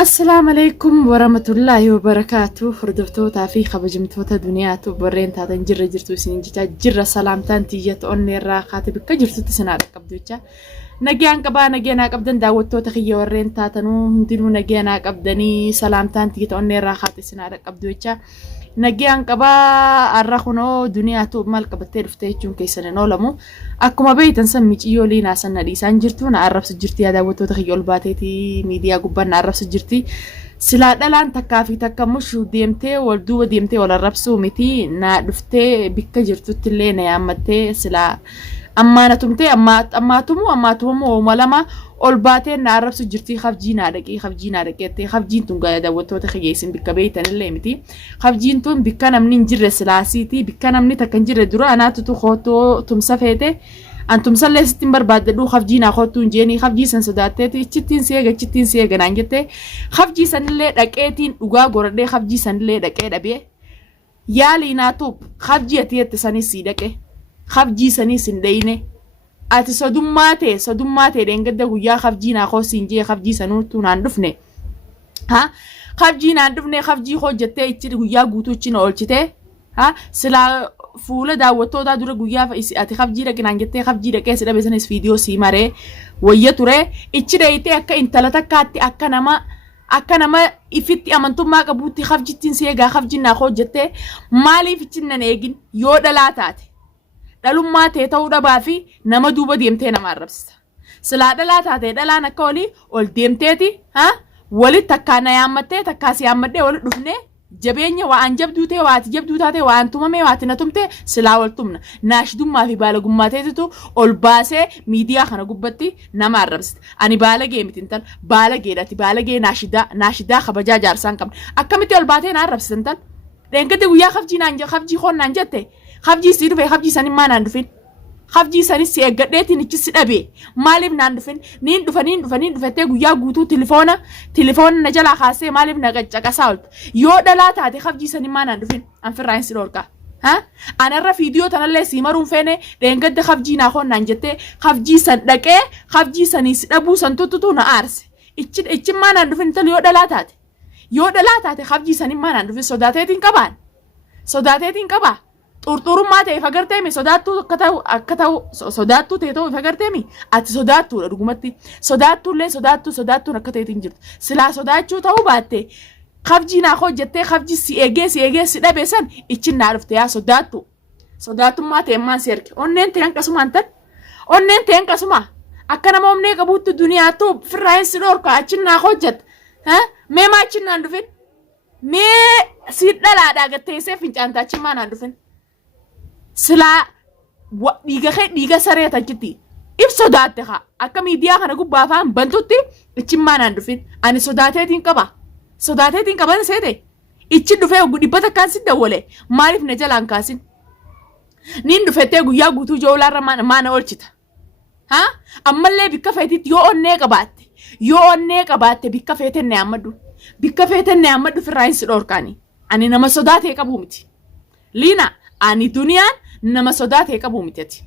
السلام عليكم ورحمة الله وبركاته. هردفتوتا في خبجمتوتا دنياتو برين تاتن جرة جرتو سنين جرة سلامتان تيجت أني الراقات بك جرتو تسناد قبضوجا نجيان كبا نجينا قبضن داوتوتا خي ورين تاتنو هندلو نجينا قبضني سلامتان تيجت أني الراقات سناد قبضوجا نجيان كبا الرخنو دنياتو مال قبضتير فتيجون كيسن نولمو أكما بيتن سميج إيولي ناسن نديسان جرتو نعرف سجرتي هذا وتو تخيل الباتيتي ميديا قبنا نعرف سجرتي سلا دلان تكافي تكمشو ديمتي والدو ديمتي ولا ربسو متي نا دفتي بك جرتو تلين يا أمتي سلا أما نتمتي أما تمو وملما الباتي نعرف سجرتي خفجينا دقي خفجينا دقيتي خفجين تنقا هذا وتو تخيسين بك بيتن اللي متي خفجين تون بكنا منين جر سلاسيتي بكنا مني تكنجر درو أنا تتخوتو تمسفيتي أنتم سلستين بربادلو خفجينا خوتون جيني خفجي سن سداتي تشتين سيغا نانجتي خفجي سن اللي دكيتين وغا غوردي خفجي سن اللي دكي دبي يالي ناتوب خفجي اتيت سني سيدكي خفجي سني سنديني ati sodummaate dengedda guyyaa khafjiina koo sinjee khafjii sanuutu naan dhufne ha khafjii naan dhufne khafjii koo jettee ichi guyyaa guutuuchi na oolchite ha sila fuula daawwattootaa dura guyyaa ati khafjii dhaqinaan jettee khafjii dhaqee sidha beesanis viidiyoo sii maree wayya ture ichi dheeyitee akka intala takkaatti akka nama ifitti amantummaa qabuutti khafjittiin seegaa khafjinnaa koo jettee maaliif ichin nan eegin yoo dhalaa taate dhalummaa ta'ee ta'uu dhabaa fi nama duuba deemtee nama arrabsisa. Silaa dhalaa taatee dhalaan akka walii ol deemteeti walitti takkaa na yaammattee takkaa si yaammadhee wali dhufnee jabeenya waan jabduu ta'e waati jabduu taatee waan tumamee waati na tumte silaa wal tumna naashidummaa fi baalagummaa ta'etu ol baasee miidiyaa kana gubbatti nama arrabsita. Ani baalagee miti intal baalageedhaati baalagee naashidaa kabajaa jaarsaan qabna akkamitti ol baatee na arrabsita intal dheengatti guyyaa khafjii hoonnaan jette. خفجي سيرفي خفجي سني ما نندفن خفجي سني سيجدتي نجس دبي مالب نندفن نين دفنين يا غوتو تليفون نجلا خاصه مالب نغجا كسالت يو دلات هذه خفجي سني ما نندفن ام في راين سيروركا ها انا را فيديو تنلي سيمرون فيني دنگد خفجي ناخون نانجته خفجي صدقه خفجي سني سدبو سنتوتو نا ارس اچ ما نندفن تل يو دلات خفجي سني ما نندفن سوداتين قبا Turturummaa ta'e fagarteemi sodaattuu akka ta'u sodaattuu ta'e ta'u fagarteemi ati sodaattuudha dhugumatti sodaattuun akka ta'eetiin jirtu silaa sodaachuu ta'uu baatte khafjii naa hojjettee khafjii si eegee si dhabe san ichin naa dhufte yaa sodaattummaa ta'e maan si erge onneen ta'e hanqasuma akka nama omnee qabuutti duniyaattuu firraa hin si dhorka achin naa hojjetta mee maa achin naan dhufin mee si dhalaadhaa gatteessee fincaantaa achin maa naan dhufin. Sila dhiiga saree tachitti ibsa sodaate haa akka miidiyaa kana gubbaa fa'aan bantutti ichin naan dhufin ani sodaateetiin qaban seete ichi dhufee dhibbata akkaan si dawwale maaliif na jalaan kaasin niin dhufettee guyyaa guutuu joolaarra maana oolchita haa ammallee bikka feetitti yoo onnee qabaatte bikka feeten na yaammadu firraa hin si dhorkaani ani nama sodaatee qabu miti liina ani duniyaan nama sodaatee qabu miti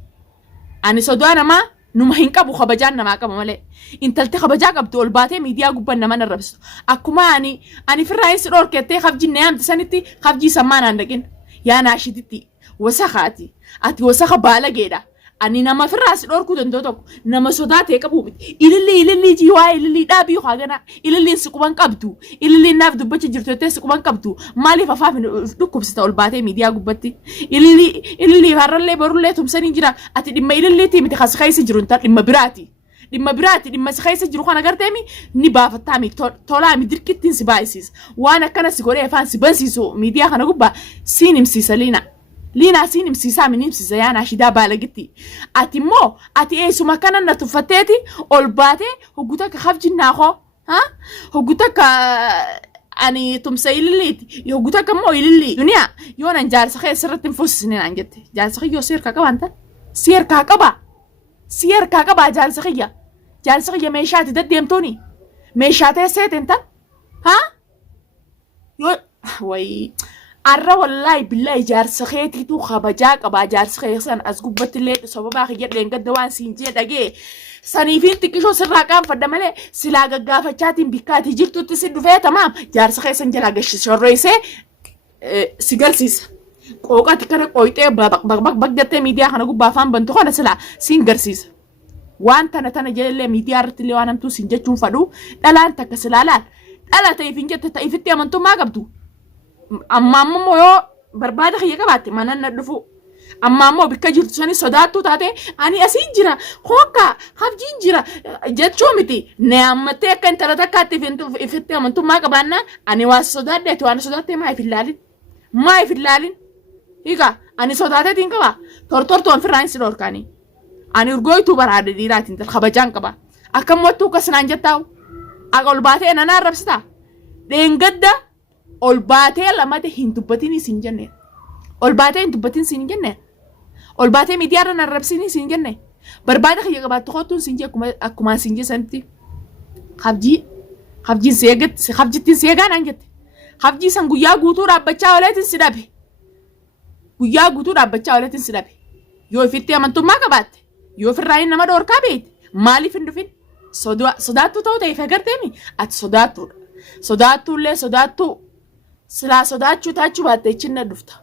ani sodaa namaa numa hin qabu kabajaan namaa qaba malee intalti kabajaa qabdu ol baatee miidiyaa gubbaan nama narrabsitu akkuma ani firraa hin si dhorkettee khafjii na yaamte sanitti khafjii sammaa naan dhaqin yaa naashititti wasakaati ati wasaka baalageedha ani nama firraa si dhorkuu danda'u tokko nama sodaatee qabu miti ilillii jiwaa ilillii dhaabii haagana ililliin si quban qabdu ililliin naaf dubbacha jirtu jettee si quban qabdu maaliif afaaf dhukkubsita ol baatee miidiyaa gubbatti ilillii harrallee borullee tumsanii jira ati dhimma ililliitii miti kas keessa jiru intal dhimma biraati dhimma si keessa jiru kana garteemi ni baafattaami tolaami dirqittiin si baayisiisa waan akkana si godhee afaan si bansiisu miidiyaa kana gubbaa siin himsiisa liinaa siin himsiisaa min himsiisa yaa naashidaa baalagitti ati immoo ati eessuma kana na tuffatteeti ol baatee hogguta akka khafjinnaa koo hogguta akka ani tumsa ililliiti hogguta akka immoo ilillii duniyaa yoo nan jaarsa kee sirratti hin fuusisne naan jette jaarsa kee yoo si harkaa qabaan tan si harkaa qabaa jaarsa kiyya meeshaati deddeemtuuni meeshaa teesseetiin tan yoo wayi arra wallahi billahi jaarsa keetiitu kabajaa qaba jaarsa keessan as gubbattillee sababa jedheen gadda waan siin jee dhagee saniifiin xiqqishoo sirraa qaanfadha malee silaa gaggaafachaatiin bikkaatii jirtutti si dhufee tamaam jaarsa keessan jalaa gashishorreessee si garsiisa. Qooqati kana qoyxee bagdattee miidiyaa kana gubbaa afaan bantu kana silaa siin garsiisa. Waan tana jelee miidiyaa irratti illee waan hamtuu siin jechuun fadhu dhalaan takka silaa laal dhala ta'eefin jette ta'eefitti amantummaa qabdu. Amma ammoo yoo barbaada kiyya qabaatte manan na dhufu. Amma ammoo bikka jirtu sani sodaattuu taate ani asiin jira hooka habjiin jira jechuu miti ne ammattee akka intala takkaatti ifitti amantummaa qabaannaan ani waan sodaaddeeti waan sodaattee maa if ilaalin hiika ani sodaateetiin qaba tortortoon firraan si dhorkaanii ani urgooytuu baraade dhiiraatiin kabajaan qaba akkamwattuu akkasinaan jettaa'u akka ol baatee nanaa arrabsita dheengadda ol baatee lamate hin dubbatin isin jenne ol baatee hin dubbatin isin jenne ol baatee miidiyaa irra arrabsin isin jenne barbaada kiyya qabaattu kottuun isin jee akkuma isin jeesanitti habjiin seegatti habjittiin seegaan an jette habjii san guyyaa guutuu dhaabbachaa ooleetiin si dhabe guyyaa guutuu dhaabbachaa ooleetiin si dhabe yoo ifitti amantummaa qabaatte yoo firraa nama dhoorkaa beekte maaliif hin dhufin sodaattuu ta'uu ta'eef agarteemi ati sodaattuudha sodaattuullee sodaattuu silaa sodaachuu taachuu baatte ichinna dhufta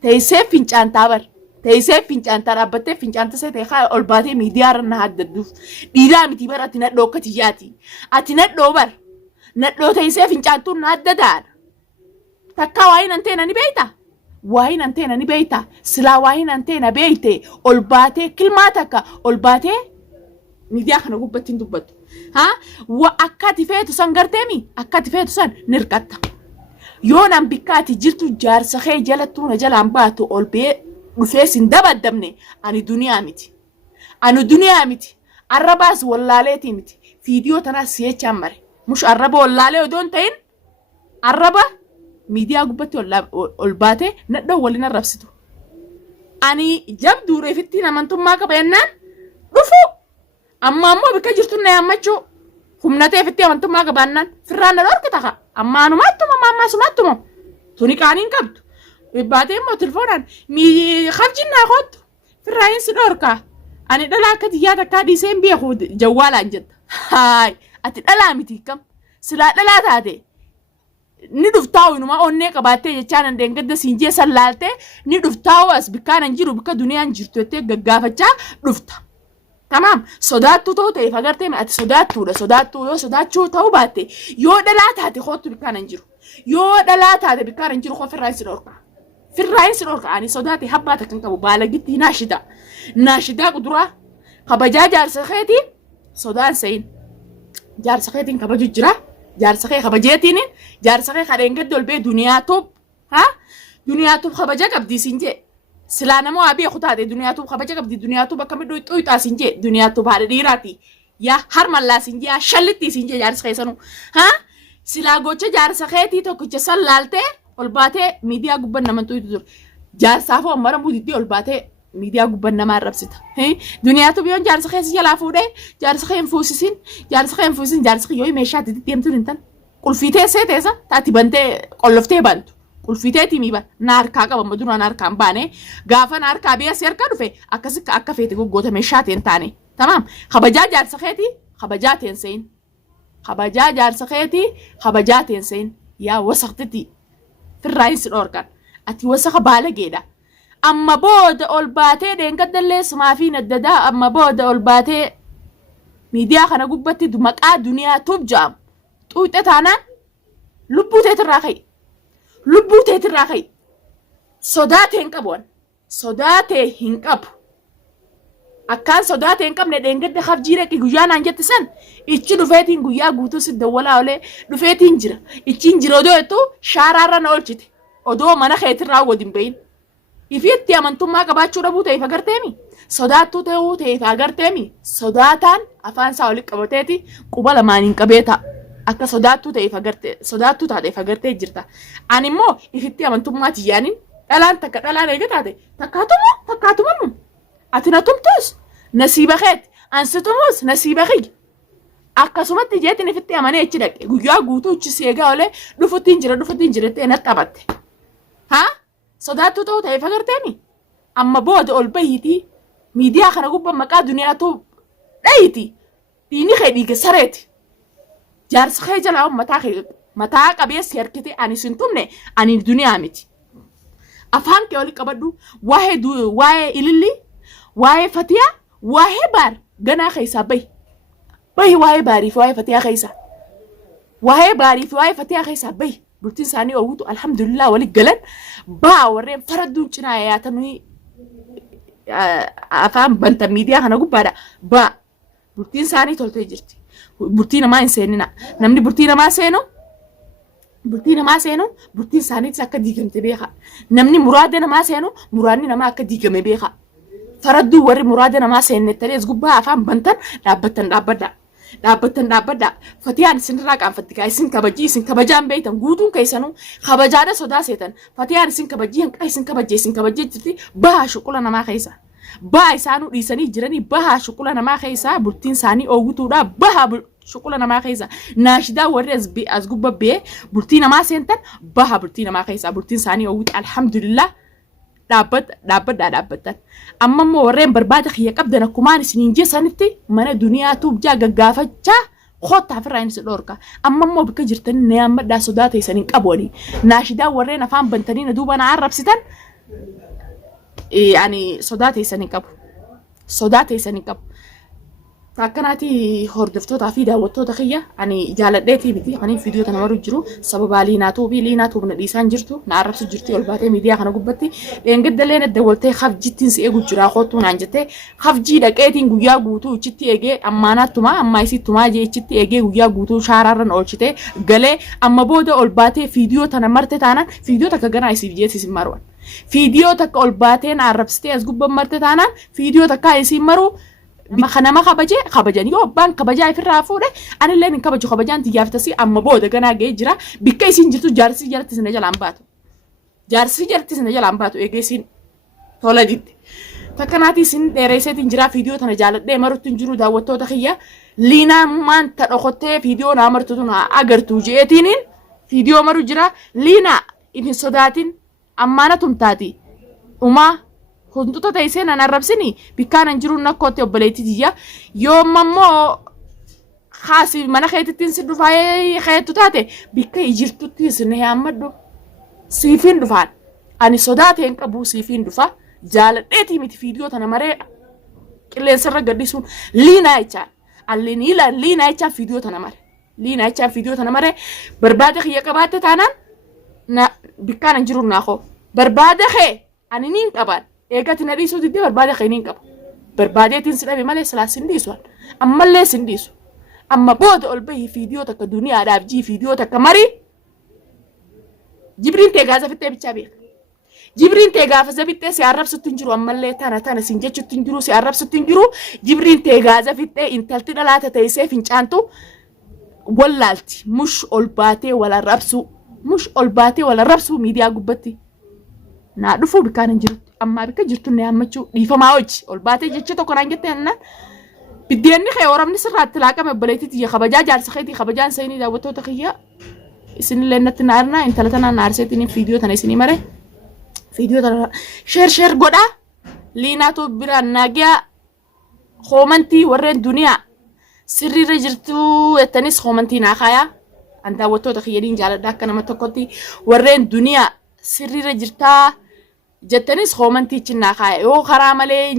teessee fincaantaa bar teessee fincaantaa dhaabbattee fincaanta see ta'e ol baatee miidiyaa irra na haddadduuf dhiiraa miti bar ati nadhoo akka tiyyaati ati nadhoo bar nadhoo teessee fincaantuun na haddadaadha takkaa waa'in anteena ni beeyta waa'in anteena ni beeyta silaa waa'in anteena beeyte ol baatee kilmaa takka ol baatee miidiyaa kana gubbatti hin dubbattu akka ati feetu san garteemi akka ati feetu san nirqatta yoo nan bikkaati jirtu jaarsa kee jalattuu na jalaan baatu ol bee dhufee sin dabaddamne ani duniyaa miti arrabaas wallaaleetii miti fiidiyoo tanaas si'echaan mare mush arraba wallaalee odoon ta'in arraba miidiyaa gubbatti ol baatee nadhoo waliin arrabsitu ani jabduu reefittiin amantummaa qaba yennaan dhufu amma ammoo bikka jirtu na yaammachuu humnatee fitti amantummaa qabaannaan firraan na dhorki ta'a amma ammaasumattuma tuni qaaniin qabdu baatee immoo tilfoonaan habjinnaa kootu firraayin si dhorkaa ani dhalaa akka tiyyaa takkaa dhiiseen beeku jawwaalaan jetta haay ati dhalaa miti kam silaa dhalaa taate ni dhuftaa'u inuma onnee qabaattee jechaan an deengadda siin jee sallaaltee ni dhuftaa'u as bikkaan an jiru bikka duniyaan jirtu jettee gaggaafachaa dhufta. Tamam sodaattuu ta'uu ta'eef agartee ati sodaattuudha sodaattuu yoo sodaachuu ta'uu baatte yoo dhalaa taate kootu bikkaan an jiru yoo dhalaa taate bikkaan an jiru koo firraayin si dhorka ani sodaate habbaa takkan qabu baalagitti naashidaa kuduraa kabajaa jaarsa keetii sodaan sayin jaarsa keetiin kabaju jira jaarsa kee kabajeetiin jaarsa kee kadheen gaddi ol bee duniyaatuuf kabaja qabdii siin jee silaa namoo abii kutaate duniyaatuuf kabaja qabdii duniyaatuuf akka midhuu xuyxaa siin jee duniyaatuuf haadha dhiiraati yaa harmallaa siin jee shallittii siin jee jaarsa keessanuu silaa gocha jaarsa keetii tokkicha sallaaltee ol baatee miidiyaa gubban nama xuyxu ture jaarsaaf ommara muditti ol baatee miidiyaa gubban nama arrabsita duniyaatuuf yoon jaarsa keessa jalaa fuudhee jaarsa kee hin fuusisin jaarsa kee yoo meeshaa itti deemtu hin tan qulfiitee seeteessa taati bantee qolloftee bantu qulfiitee timii ban na harkaa qaba amma duraan harkaan baane gaafa na harkaa biyya si harkaa dhufe akkasii akka feete goggoota meeshaa ta'een taane tamaam kabajaa jaarsa keetii kabajaa ta'een seyin kabajaa jaarsa keetii kabajaa ta'een seyin yaa wasaqtiti firraayin si dhorkan ati wasaqa baalageedha amma booda ol baatee deengaddallee sumaafii naddadaa amma booda ol baatee miidiyaa kana gubbatti maqaa duniyaatuuf ja'amu xuuxe taanaan lubbuu teetirraa ka'i sodaatee hin qabu sodaatee hin qabu akkaan sodaatee hin qabne deengadda habjii dhaqi guyyaa naan jette san ichi dhufeetiin guyyaa guutuu si dawwalaa olee dhufeetiin jira ichiin jira odoo jettu shaaraarra na oolchite odoo mana keetirraa waliin bahin ifiitti amantummaa qabaachuu dhabuu ta'eef agarteemi sodaattuu ta'uu ta'eef agarteemi sodaataan afaan isaa walitti qabateeti quba lamaaniin qabeeta akka sodaattuu ta'eef agartee sodaattuu taateef agartee jirta ani immoo ifitti amantummaa tiyyaaniin dhalaan takka dhalaan eega taate takkaatumamu ati na tumtus nasiiba keeti ansi tumuus nasiiba kiyya akkasumatti jeetiin ifitti amanee ichi dhaqe guyyaa guutuu ichi seegaa olee dhufuttiin jira jettee na qabatte ها صداتو تو تاي فكرتني اما بود اول بيتي ميديا خنا غوبا مقا دنيا تو دايتي ديني خيدي سريتي جارس خيجل او متا قبيس يركتي اني سنتمني اني الدنيا متي افهم كي ولي قبدو واحد واي إللي واي فتيا واي بار غنا خيسا بي واي باري في واي فتيا خيسا واي باري في واي فتيا خيسا بي بلتين ساني اوتو الحمد لله ولي قلن با ورين فردون جنايا تنوي افهم بنت ميديا هنا غبا با بلتين ساني تولتي جرتي بلتين ما انسيننا نمني بلتين ما سينو بلتين ساني تسكا ديغمت بيخا نمني مرادنا ما سينو مرادنا ما اكا ديغم بيخا فردو وري مرادنا ما سين تريز غبا افهم بنتن دابتا فتيان سنرا كان فتيكاي سن كبجان بيتن غودون كيسنو خبجاده سودا سيتن فتيان سن كبجين كاي سن كبجي تي با شقولنا ما خيسا با سانو ديسني جراني با شقولنا ما خيسا بلتين ساني او غوتودا با شقولنا ما خيسا ناشدا ورز بي از غبا بي بلتين ما سنتن با بلتين ما خيسا بلتين ساني او الحمد لله دابت amma mo warreen barbaada khiya qabdana kumaan isiniin jeesanitti mana duniyaa tuubjaa gaggaafacha khota firaan is dhorka amma mo bika jirtan neeyama da sodaata isanin qaboni naashida warreen afaan bantaniina duubana arabsitan yani sodaata isanin qabu تاكناتي هردفتوتا في داوتوتا خيا يعني جالدتي بدي خني فيديو تنمرو جرو سببالي ناتو بن ديسان جرتو نعرف جرتي والباتي ميديا خنا غبتي لين قد لين دولتي خف جتين سيغو جرا خوتو نانجتي خف جي دقيتين غيا غوتو جتي ايغي اماناتما امايسيتما جي جتي ايغي غيا غوتو شارارن اولچتي غلي اما بودا والباتي فيديو تنمرت تانا فيديو تكغنا اي سي جي سي مروان فيديو تك والباتي نعرفستي از غب مرت تانا فيديو تك اي سي مرو ما خنا ما خبجاني يو بان خبجاي في الرافوده انا اللي نكبجو خبجان تيافتسي اما بودا غنا جيجرا بكايسين جرتو جارسي سنجل امباتو ايغيسين تولديت فكناتي سن ديريسيتين جرا فيديو تنا جالدي مرتن جرو داوتو تخيا لينا مان تدخوتي فيديو نامرتو اغرتو جيتينين فيديو مرو جرا لينا ابن صداتين امانتم تاتي وما كنتو تايسين انا ربسني بكان نجرو نكوتي وبليتي ديا يوم مامو خاسي مانا خيتي تنسدو فاي خيتو تاتي بكا يجرتو تيسن هي امدو سيفين دفان اني صداتي انك ابو سيفين دفا جالدتي ميت فيديو تنا مري كلين سر غديسون لينا ايچا اللي لينا ايچا فيديو تنا مري برباده خي قبات تانا نا بكان نجرو ناخو برباده خي اني نين قبات eegati na dhiisuu didde barbaade khayniin qaba barbaadeetiin sidhabe malee salaasin dhiisuan ammallee sin dhiisu amma booda ol bahi fiidiyoo takka duniyaadhaaf jii fiidiyoo takka mari jibriin tee gaaza fittee bichaa beeka jibriin tee gaafa fittee si arrabsutti hin jiru ammallee tana sin jechutti hin jiru si arrabsutti hin jiru jibriin tee gaaza fittee intalti dhalaata ta'isee fincaantu wallaalti mush ol baatee wala rabsu miidiyaa gubbatti naa dhufuu bikaan hin jirutti amma bika jirtu ne ammachu dhiifamaa hoji ol baatee jecha tokko naan jette annan biddeenni khee oramni sirraatti laaqame baleetii ya khabajaa jaarsa kheetii khabajaan sayni daawwattoota khiyya isin leennatti naarna intala tanaan naarseetiin fiidiyoo tana isinii mare fiidiyoo tana sheer godha liinaatu biraan naagiyaa hoomantii warreen duniyaa sirriirra jirtu ettanis hoomantii naakaayaa an daawwattoota khiyyadiin jaaladha akka nama tokkotti warreen duniyaa sirriirra jirtaa جتنيس خومنتي تشنا خاي او خرامله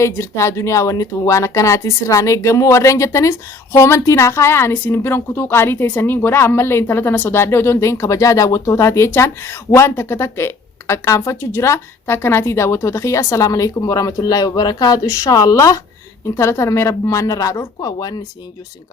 جرتا دنيا ونيت وانا كناتي سرانه گمو ورن جتنيس خومنتي نا خاي اني سين بيرن كتو قالي تيسنين غورا امل انت لتنا سوداده دون دين كبجا داوتوتا تيچان وان تكتك قانفچ جرا تكناتي داوتو تخي السلام عليكم ورحمه الله وبركاته ان شاء الله انت لتنا ميرب ما نرادوركو وان سين جوسين